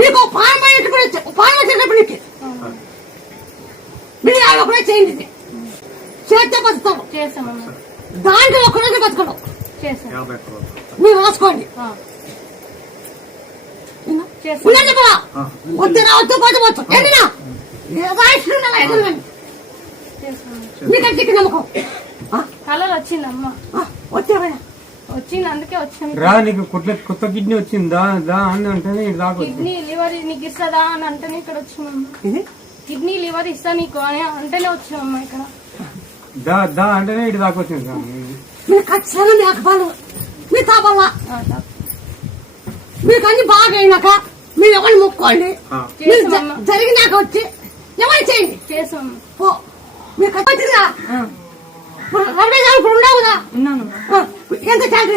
నీకు పాన్ వచ్చినప్పుడు నీకు మీరు అవి ఒకటే చేయండి. చేస్తే బతుకుతాము. దాంట్లో ఒక్కరోజు బతకడం మీరు రాసుకోండి. వద్దు రావద్దు పోతవచ్చు ఎన్నినా మీకంటే నమ్మకం కలర్ వచ్చిందమ్మా. వచ్చావా? వచ్చింది, అందుకే వచ్చాను. రా నీకు కొత్త కిడ్నీ వచ్చిందా దా అని అంటేనే కిడ్నీ లివర్ నీకు ఇస్తుందా అని అంటేనే ఇక్కడ వచ్చినామ్మా. కిడ్నీ లివర్ ఇస్తా నీకు అని అంటేనే వచ్చామమ్మా. ఇక్కడ దా అంటేనే ఇటు దాకా వచ్చింది. మీరు ఖచ్చితంగా మేకపాలు మీ తాపల్లా మీకు అన్ని బాగా అయినాక మీరు ఎవరిని మొక్కోండి. జరిగినాక వచ్చి ఎవరు చేయండి చేసాము. మీరు ఖచ్చితంగా 2 ఇప్పుడు ఉండవు కదా. ఎంత శాలరీ?